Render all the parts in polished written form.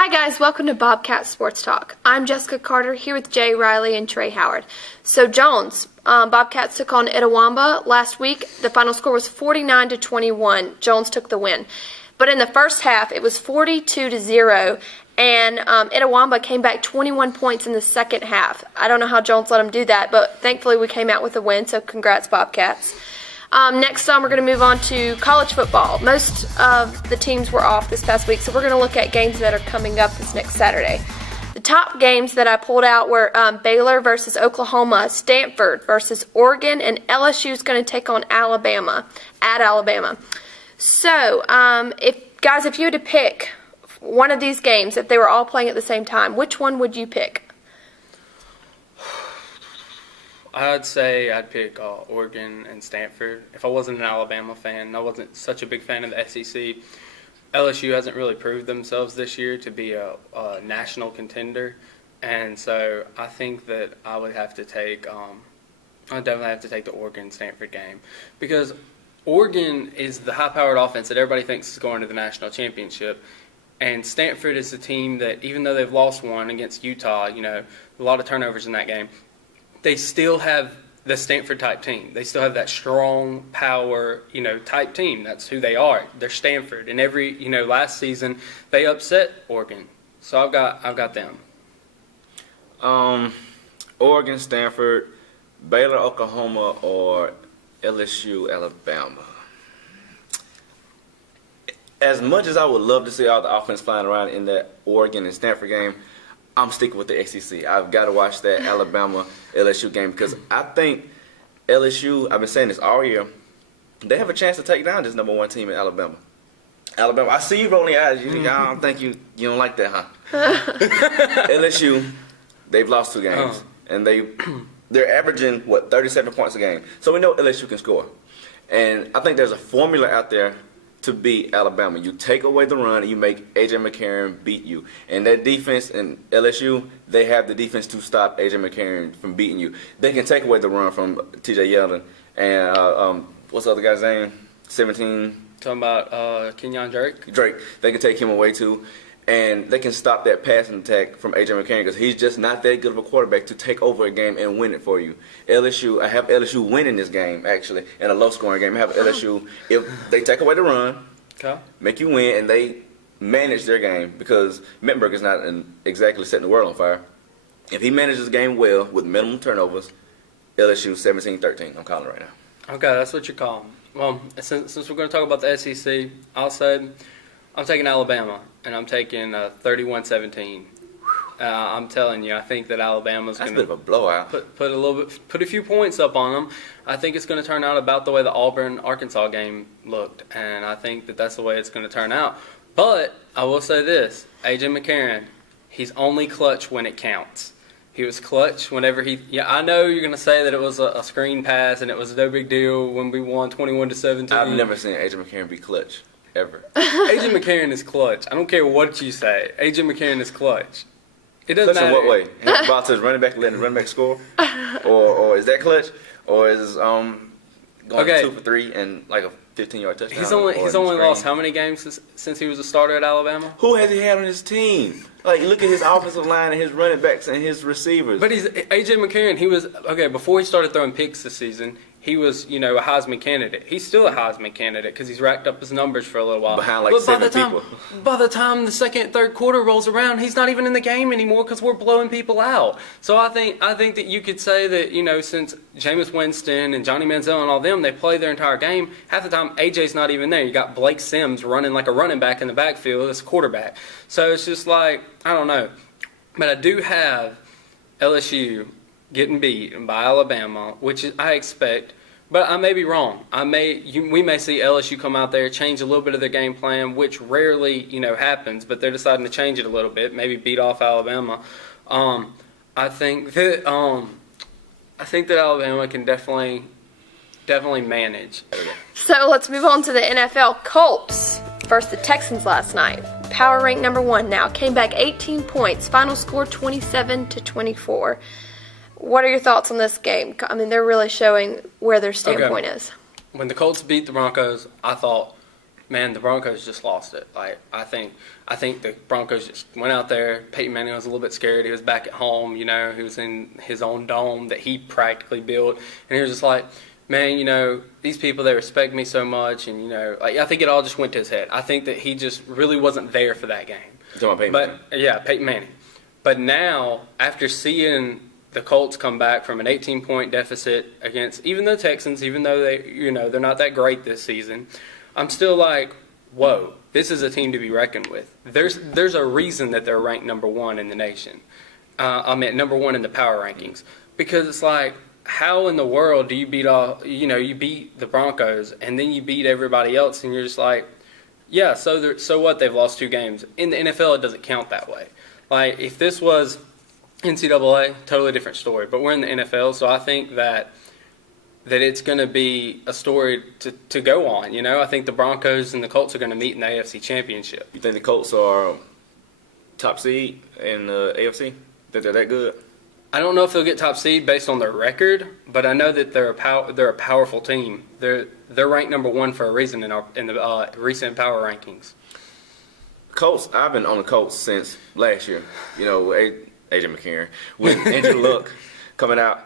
Hi guys, welcome to Bobcat Sports Talk. I'm Jessica Carter here with Jay Riley and Trey Howard. So Jones, Bobcats took on Itawamba last week. The final score was 49-21. Jones took the win. But in the first half, it was 42-0, and Itawamba came back 21 points in the second half. I don't know how Jones let them do that, but thankfully we came out with a win, so congrats Bobcats. Next we're going to move on to college football. Most of the teams were off this past week, so we're going to look at games that are coming up this next Saturday. The top games that I pulled out were Baylor versus Oklahoma, Stanford versus Oregon, and LSU is going to take on Alabama, at Alabama. So, if you had to pick one of these games, if they were all playing at the same time, which one would you pick? I'd say I'd pick Oregon and Stanford. If I wasn't an Alabama fan, I wasn't such a big fan of the SEC. LSU hasn't really proved themselves this year to be a national contender, and so I think that I would have to take. I definitely have to take the Oregon-Stanford game because Oregon is the high-powered offense that everybody thinks is going to the national championship, and Stanford is a team that, even though they've lost one against Utah, a lot of turnovers in that game, they still have the Stanford-type team. They still have that strong power, type team. That's who they are. They're Stanford. And last season they upset Oregon. So I've got them. Oregon, Stanford, Baylor, Oklahoma, or LSU, Alabama. As much as I would love to see all the offense flying around in that Oregon and Stanford game, I'm sticking with the SEC. I've got to watch that Alabama-LSU game because I think LSU, I've been saying this all year, they have a chance to take down this number one team in Alabama. I see you rolling your eyes. I don't think you don't like that, huh? LSU, they've lost 2 games, and they're averaging, 37 points a game. So we know LSU can score. And I think there's a formula out there to beat Alabama. You take away the run and you make A.J. McCarron beat you. And that defense in LSU, they have the defense to stop A.J. McCarron from beating you. They can take away the run from T.J. Yeldon and what's the other guy's name? 17. Talking about Kenyon Drake? Drake. They can take him away too. And they can stop that passing attack from A.J. McCarron because he's just not that good of a quarterback to take over a game and win it for you. I have LSU winning this game, actually, in a low-scoring game. I have LSU, if they take away the run, make you win, and they manage their game because Mettenberg is not exactly setting the world on fire. If he manages the game well with minimum turnovers, LSU 17-13. I'm calling it right now. Okay, that's what you're calling. Well, since we're going to talk about the SEC, I'll say I'm taking Alabama, and I'm taking 31-17. I'm telling you, I think that Alabama's going to a bit of a blowout. Put a few points up on them. I think it's going to turn out about the way the Auburn-Arkansas game looked, and I think that that's the way it's going to turn out. But I will say this: A.J. McCarron, he's only clutch when it counts. He was clutch whenever he. Yeah, I know you're going to say that it was a screen pass and it was no big deal when we won 21-17. I've never seen A.J. McCarron be clutch. Ever. A.J. McCarron is clutch. I don't care what you say. A.J. McCarron is clutch. It doesn't matter. In what way? About to running back, letting the running back score, or is that clutch, or is going 2 for 3 and like a 15-yard touchdown? He's only lost how many games since he was a starter at Alabama? Who has he had on his team? Like, look at his offensive line and his running backs and his receivers. But A.J. McCarron. He was before he started throwing picks this season. He was, a Heisman candidate. He's still a Heisman candidate because he's racked up his numbers for a little while. Behind like 7 people. By the time the second, third quarter rolls around, he's not even in the game anymore because we're blowing people out. So I think that you could say that, since Jameis Winston and Johnny Manziel and all them, they play their entire game, half the time AJ's not even there. You got Blake Sims running like a running back in the backfield as a quarterback. So it's just like, I don't know. But I do have LSU getting beat by Alabama, which I expect. But I may be wrong. We may see LSU come out there, change a little bit of their game plan, which rarely, happens. But they're deciding to change it a little bit, maybe beat off Alabama. I think that Alabama can definitely manage. So let's move on to the NFL. Colts versus the Texans last night. Power rank number 1 now. Came back 18 points. Final score 27-24. What are your thoughts on this game? I mean, they're really showing where their standpoint is. When the Colts beat the Broncos, I thought, Man, the Broncos just lost it. Like I think the Broncos just went out there. Peyton Manning was a little bit scared. He was back at home, you know. He was in his own dome that he practically built, and he was just like, man, you know, these people, they respect me so much, and you know, like I think it all just went to his head. I think that he just really wasn't there for that game. You're talking about Peyton Manning? Yeah, Peyton Manning. But now, after seeing the Colts come back from an 18-point deficit against even the Texans, even though they're not that great this season, I'm still like, whoa, this is a team to be reckoned with. There's a reason that they're ranked number one in the nation. Number one in the power rankings, because it's like, how in the world do you beat you beat the Broncos and then you beat everybody else, and you're just like, yeah, so what? They've lost 2 games. In the NFL, it doesn't count that way. Like if this was NCAA, totally different story. But we're in the NFL, so I think that it's going to be a story to go on. You know, I think the Broncos and the Colts are going to meet in the AFC Championship. You think the Colts are top seed in the AFC? Think they're that good? I don't know if they'll get top seed based on their record, but I know that they're a powerful team. They're ranked number 1 for a reason in the recent power rankings. Colts. I've been on the Colts since last year. You know, AJ McCarron with Andrew Luck coming out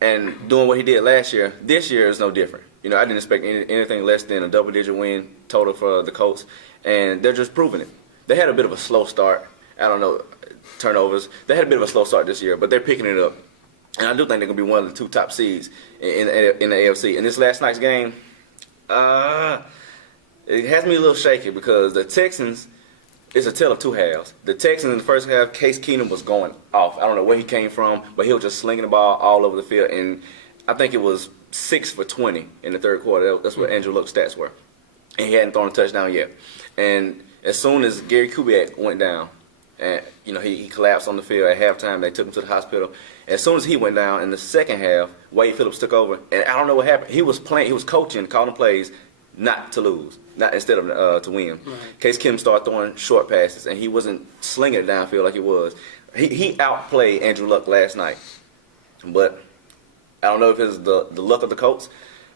and doing what he did last year. This year is no different. You know, I didn't expect anything less than a double-digit win total for the Colts, and they're just proving it. They had a bit of a slow start. I don't know, turnovers. They had a bit of a slow start this year, but they're picking it up. And I do think they're going to be one of the 2 top seeds in the AFC. In this last night's game, it has me a little shaky because the Texans, it's a tale of 2 halves. The Texans in the first half, Case Keenum was going off. I don't know where he came from, but he was just slinging the ball all over the field. And I think it was 6 for 20 in the third quarter. That's what Andrew Luck's stats were. And he hadn't thrown a touchdown yet. And as soon as Gary Kubiak went down, and you know he collapsed on the field at halftime, they took him to the hospital. As soon as he went down in the second half, Wade Phillips took over, and I don't know what happened. He was coaching, calling plays, not to lose, not instead of to win. Right. Case Keenum started throwing short passes, and he wasn't slinging it downfield like he was. He outplayed Andrew Luck last night, but I don't know if it's the luck of the Colts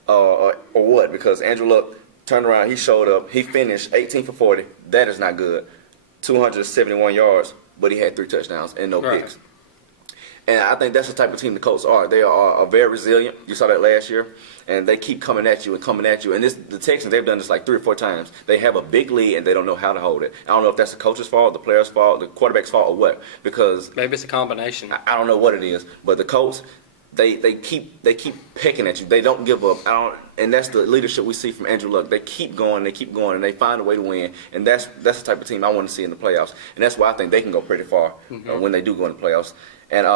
or what, because Andrew Luck turned around, he showed up, he finished 18 for 40. That is not good. 271 yards, but he had 3 touchdowns and no picks. And I think that's the type of team the Colts are. They are very resilient. You saw that last year. And they keep coming at you and coming at you. And the Texans, they've done this like 3 or 4 times. They have a big lead, and they don't know how to hold it. I don't know if that's the coach's fault, the player's fault, the quarterback's fault, or what. Because maybe it's a combination. I don't know what it is. But the Colts, they keep pecking at you. They don't give up. And that's the leadership we see from Andrew Luck. They keep going, and they find a way to win. And that's the type of team I want to see in the playoffs. And that's why I think they can go pretty far when they do go in the playoffs. And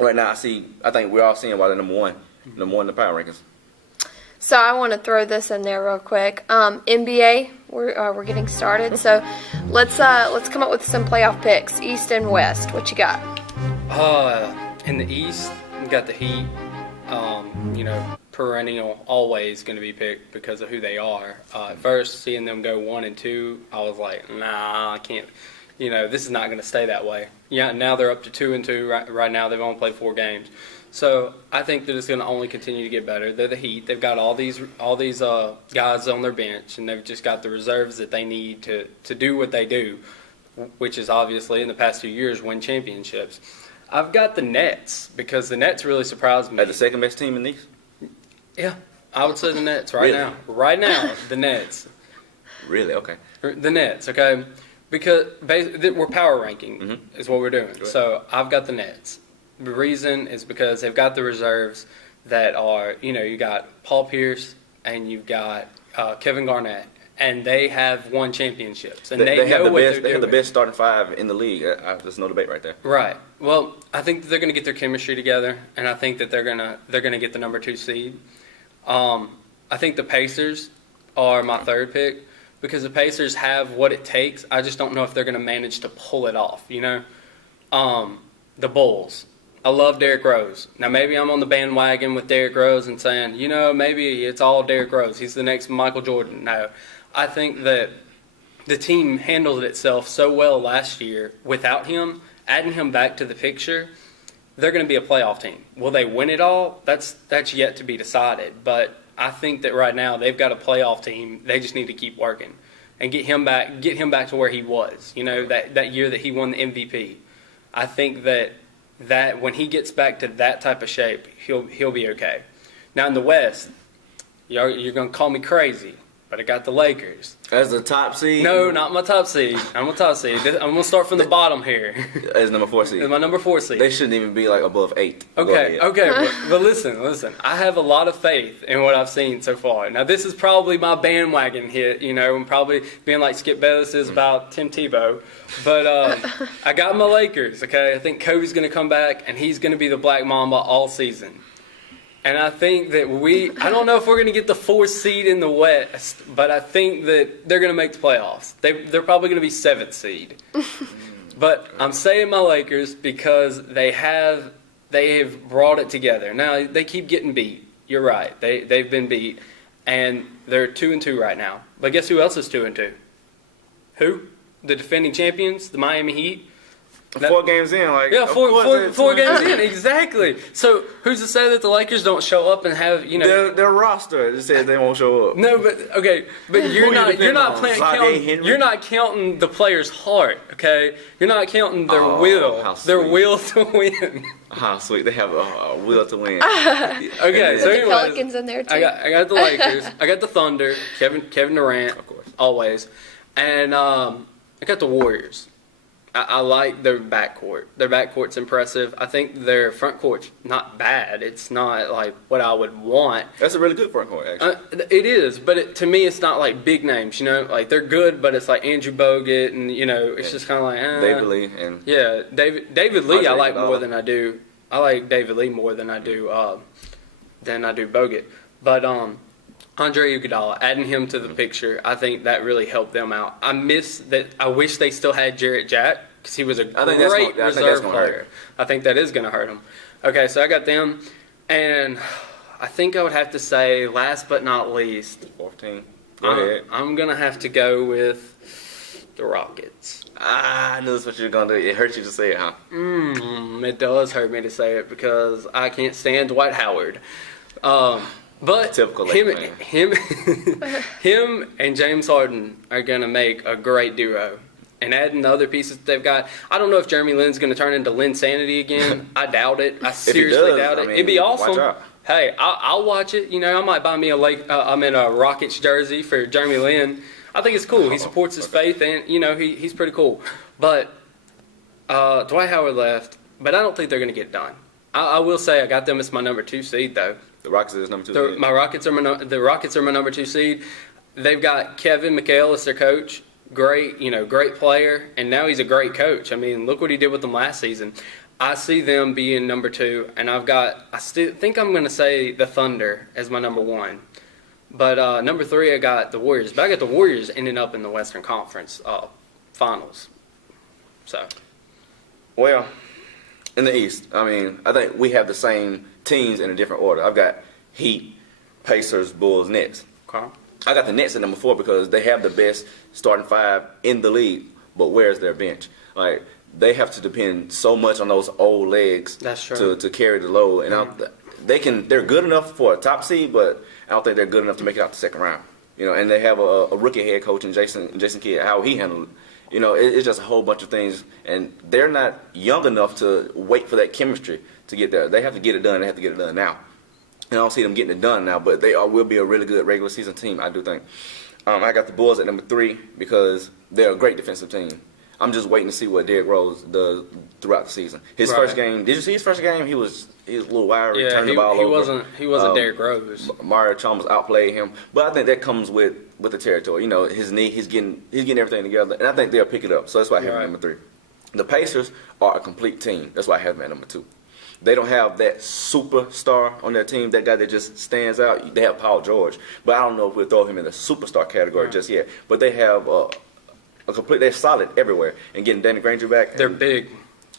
right now, I think we're all seeing why they're number one in the power rankings. So I want to throw this in there real quick. NBA, we're getting started. So let's come up with some playoff picks, East and West. What you got? In the East, we got the Heat. Perennial, always going to be picked because of who they are. At first, seeing them go 1 and 2, I was like, nah, I can't. This is not going to stay that way. Yeah, now they're up to 2 and 2. Right now, they've only played 4 games. So I think that it's going to only continue to get better. They're the Heat. They've got all these guys on their bench, and they've just got the reserves that they need to do what they do, which is obviously in the past 2 years win championships. I've got the Nets because the Nets really surprised me. At the second best team in these? Yeah, I would say the Nets now. Right now, the Nets. Really? Okay. The Nets, okay? Because we're power ranking is what we're doing. Right. So I've got the Nets. The reason is because they've got the reserves that are, you got Paul Pierce and you've got Kevin Garnett, and they have won championships. And they have the best starting 5 in the league. There's no debate right there. Right. Well, I think that they're going to get their chemistry together, and I think that they're gonna get the number 2 seed. I think the Pacers are my third pick because the Pacers have what it takes. I just don't know if they're going to manage to pull it off, The Bulls. I love Derrick Rose. Now, maybe I'm on the bandwagon with Derrick Rose and saying, maybe it's all Derrick Rose. He's the next Michael Jordan. No, I think that the team handled itself so well last year without him. Adding him back to the picture, they're going to be a playoff team. Will they win it all? That's yet to be decided. But I think that right now they've got a playoff team. They just need to keep working and get him back to where he was. That year that he won the MVP. I think that when he gets back to that type of shape, he'll be okay. Now in the West, you're gonna call me crazy, but I got the Lakers as the top seed. No, not my top seed. I'm a top seed. I'm gonna start from the bottom here. As number 4 seed. As my number 4 seed. They shouldn't even be like above 8. Okay. But listen. I have a lot of faith in what I've seen so far. Now this is probably my bandwagon hit. I'm probably being like Skip Bayless is about Tim Tebow, but I got my Lakers. Okay, I think Kobe's gonna come back and he's gonna be the Black Mamba all season. And I think that I don't know if we're going to get the 4th seed in the West, but I think that they're going to make the playoffs. They're probably going to be 7th seed. But I'm saying my Lakers because they have brought it together. Now, they keep getting beat. You're right. They've been beat. And they're 2-2 right now. But guess who else is 2-2? Who? The defending champions, the Miami Heat. 4 games in, four games in, exactly. So who's to say that the Lakers don't show up and have their roster just says they won't show up? No, but you're not counting the player's heart, okay? You're not counting their will to win. How sweet, they have a will to win. Okay, so anyways, the Pelicans in there too. I got the Lakers, I got the Thunder, Kevin Durant, of course, always, and I got the Warriors. I like their backcourt. Their backcourt's impressive. I think their front court's not bad. It's not like what I would want. That's a really good front court, actually. It is, but to me, it's not like big names. Like they're good, but it's like Andrew Bogut, and it's just kind of like David Lee and David Lee. I like more than I do. I like David Lee more than I do Bogut. But Andre Iguodala, adding him to the picture, I think that really helped them out. I wish they still had Jarrett Jack because he was a great reserve player. I think that is going to hurt him. Okay, so I got them, and I think I would have to say, last but not least, 14. I'm going to have to go with the Rockets. I knew that's what you were going to do. It hurts you to say it, huh? It does hurt me to say it because I can't stand Dwight Howard. But him and James Harden are going to make a great duo. And adding the other pieces that they've got, I don't know if Jeremy Lin's going to turn into Lin Sanity again. I doubt it. I seriously doubt it. It'd be awesome. Hey, I'll watch it. I might buy me a Rockets jersey for Jeremy Lin. I think it's cool. He supports his faith, and he's pretty cool. But Dwight Howard left, but I don't think they're going to get done. I will say I got them as my number 2 seed though. The Rockets is number 2 seed. The Rockets are my number 2 seed. They've got Kevin McHale as their coach. Great player, and now he's a great coach. I mean, look what he did with them last season. I see them being number 2, and I still think I'm going to say the Thunder as my number 1. But number 3, I got the Warriors. But I got the Warriors ending up in the Western Conference Finals. So, well, in the East, I think we have the same teams in a different order. I've got Heat, Pacers, Bulls, Nets. Okay. I got the Nets at number 4 because they have the best starting 5 in the league, but where's their bench? Like, they have to depend so much on those old legs to carry the load. And they're good enough for a top seed, but I don't think they're good enough to make it out the second round. And they have a rookie head coach in Jason Kidd, how he handled it. It's just a whole bunch of things, and they're not young enough to wait for that chemistry to get there. They have to get it done. They have to get it done now. And I don't see them getting it done now, but they will be a really good regular season team, I do think. I got the Bulls at number 3 because they're a great defensive team. I'm just waiting to see what Derrick Rose does throughout the season. His first game, did you see his first game? He was a little wiry, turned the ball over. He wasn't Derrick Rose. Mario Chalmers outplayed him, but I think that comes with the territory. His knee, he's getting everything together, and I think they'll pick it up. So that's why I have him at number 3. The Pacers are a complete team. That's why I have them at number 2. They don't have that superstar on their team, that guy that just stands out. They have Paul George, but I don't know if we'll throw him in the superstar category just yet. But they have they're solid everywhere. And getting Danny Granger back. They're big.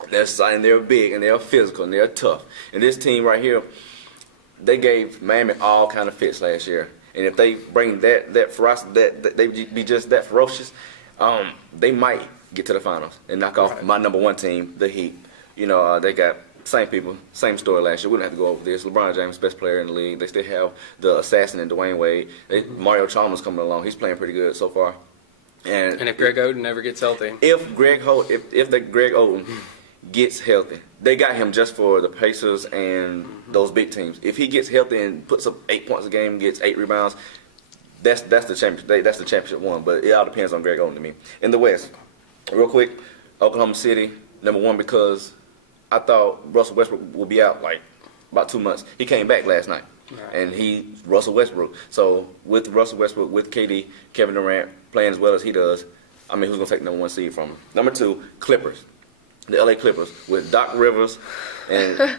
They're big, and they're physical, and they're tough. And this team right here, they gave Miami all kind of fits last year. And if they bring that ferocity, that they be just that ferocious, they might get to the finals and knock off my number 1 team, the Heat. They got same people, same story last year. We don't have to go over this. LeBron James, best player in the league. They still have the assassin in Dwayne Wade. Mario Chalmers coming along. He's playing pretty good so far. And if Greg Oden never gets healthy, if Greg Oden gets healthy, they got him just for the Pacers and those big teams. If he gets healthy and puts up 8 points a game, gets 8 rebounds, that's the championship. That's the championship one. But it all depends on Greg Oden to me. In the West, real quick, Oklahoma City #1 because I thought Russell Westbrook would be out like about 2 months. He came back last night, and Russell Westbrook. So with Russell Westbrook, with KD, Kevin Durant playing as well as he does, I mean, who's gonna take #1 seed from him? #2, Clippers, the LA Clippers with Doc Rivers, and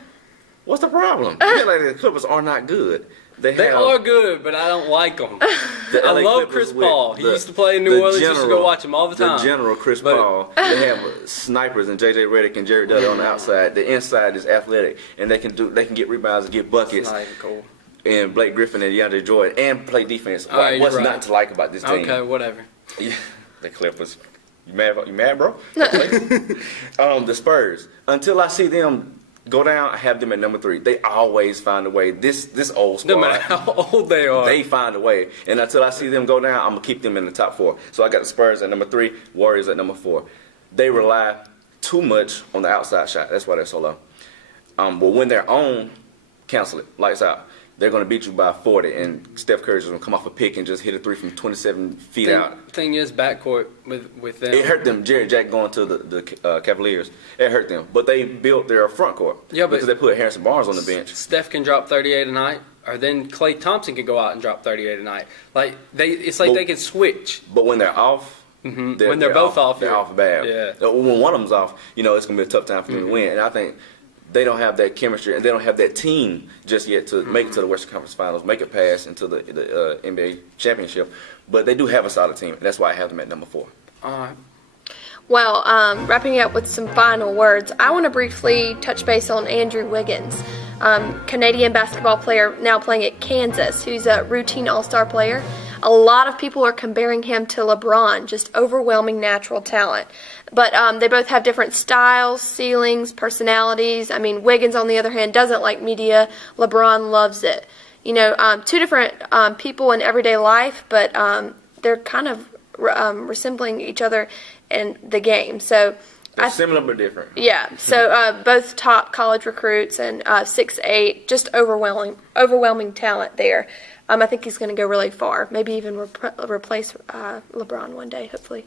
what's the problem? The Clippers are not good. They are good, but I don't like them. I love Chris Paul. He used to play in New Orleans. Used to go watch him all the time. The general Chris Paul. They have snipers and JJ Redick and Jerry Dudley on the outside. The inside is athletic, and they can get rebounds and get buckets. That's not even cool. And Blake Griffin and DeAndre Jordan and play defense. What's not to like about this team? Okay, whatever. Yeah, the Clippers. You mad, bro? The Spurs. Until I see them go down, I have them at #3. They always find a way. This old squad. No matter how old they are. They find a way. And until I see them go down, I'm going to keep them in the top 4. So I got the Spurs at #3, Warriors at #4. They rely too much on the outside shot. That's why they're so low. But when they're on, cancel it. Lights out. They're going to beat you by 40, and Steph Curry's going to come off a pick and just hit a 3 from 27 feet out. Thing is, backcourt with them. It hurt them. Jared Jack going to the Cavaliers. It hurt them. But they built their front court. Yeah, because they put Harrison Barnes on the bench. Steph can drop 38 a night, or then Klay Thompson can go out and drop 38 a night. It's like they can switch. But when they're off, when they're both off, they're off bad. Yeah. When one of them's off, it's going to be a tough time for them to win. And I think they don't have that chemistry, and they don't have that team just yet to make it to the Western Conference Finals, make it past into the NBA championship. But they do have a solid team, and that's why I have them at #4. All right. Well, wrapping up with some final words, I want to briefly touch base on Andrew Wiggins, Canadian basketball player now playing at Kansas, who's a routine all-star player. A lot of people are comparing him to LeBron, just overwhelming natural talent. But they both have different styles, ceilings, personalities. I mean, Wiggins, on the other hand, doesn't like media. LeBron loves it. Two different people in everyday life, but they're kind of resembling each other in the game. So they're similar but different. Yeah. So both top college recruits and 6'8", just overwhelming talent there. I think he's going to go really far. Maybe even replace LeBron one day, hopefully.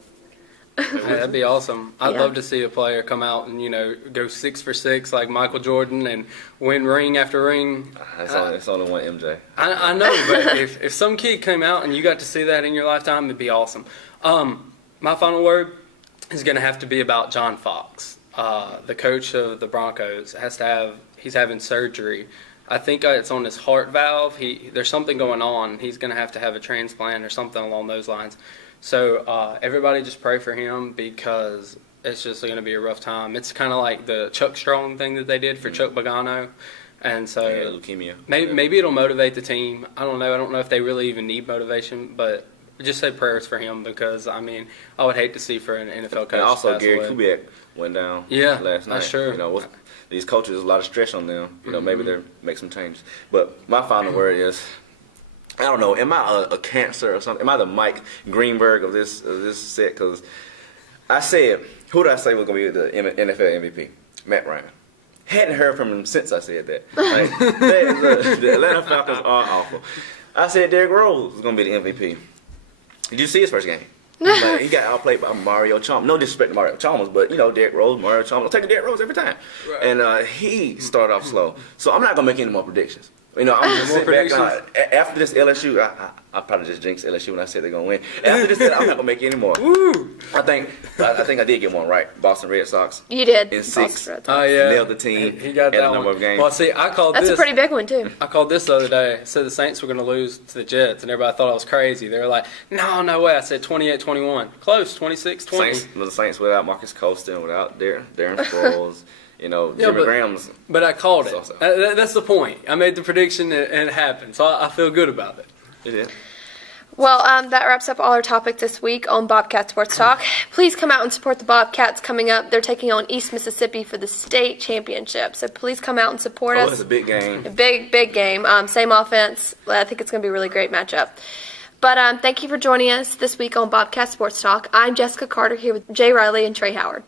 Yeah, that'd be awesome. I'd love to see a player come out and go 6 for 6 like Michael Jordan and win ring after ring. It's only one MJ. I know, but if some kid came out and you got to see that in your lifetime, it'd be awesome. My final word is going to have to be about John Fox, the coach of the Broncos. He's having surgery. I think it's on his heart valve. There's something going on. He's going to have a transplant or something along those lines. So everybody just pray for him because it's just going to be a rough time. It's kind of like the Chuck Strong thing that they did for Chuck Pagano. And so leukemia. Maybe it'll motivate the team. I don't know. I don't know if they really even need motivation, but just say prayers for him because, I would hate to see for an NFL coach. And also Gary Kubiak went down last night. That's true. These coaches, there's a lot of stress on them. Maybe they'll make some changes. But my final word is, I don't know, am I a cancer or something? Am I the Mike Greenberg of this set? Because I said, who did I say was going to be the NFL MVP? Matt Ryan. Hadn't heard from him since I said that. Right? The Atlanta Falcons are awful. I said Derrick Rose was going to be the MVP. Did you see his first game? He got outplayed by Mario Chalmers. No disrespect to Mario Chalmers, but Derrick Rose, Mario Chalmers. I'm taking Derrick Rose every time. Right. And he started off slow. So I'm not going to make any more predictions. I'm just sitting back. After this LSU, I probably just jinxed LSU when I said they're gonna win. After this, I'm not gonna make any more. Woo. I think I did get one right. Boston Red Sox. You did. In 6. Oh yeah. Nailed the team. He got that a number of games. Well, see, I called That's this. a pretty big one too. I called this the other day. I said the Saints were gonna lose to the Jets, and everybody thought I was crazy. They were like, "No way." I said 28-21. Close, 26-20. The Saints without Marcus Colston, without Darren Sproles. Jimmy Graham's. But I called it. That's the point. I made the prediction and it happened. So I feel good about it. It did. Well, that wraps up all our topics this week on Bobcat Sports Talk. Please come out and support the Bobcats coming up. They're taking on East Mississippi for the state championship. So please come out and support us. It's a big game. A big game. Same offense. I think it's going to be a really great matchup. But thank you for joining us this week on Bobcat Sports Talk. I'm Jessica Carter here with Jay Riley and Trey Howard.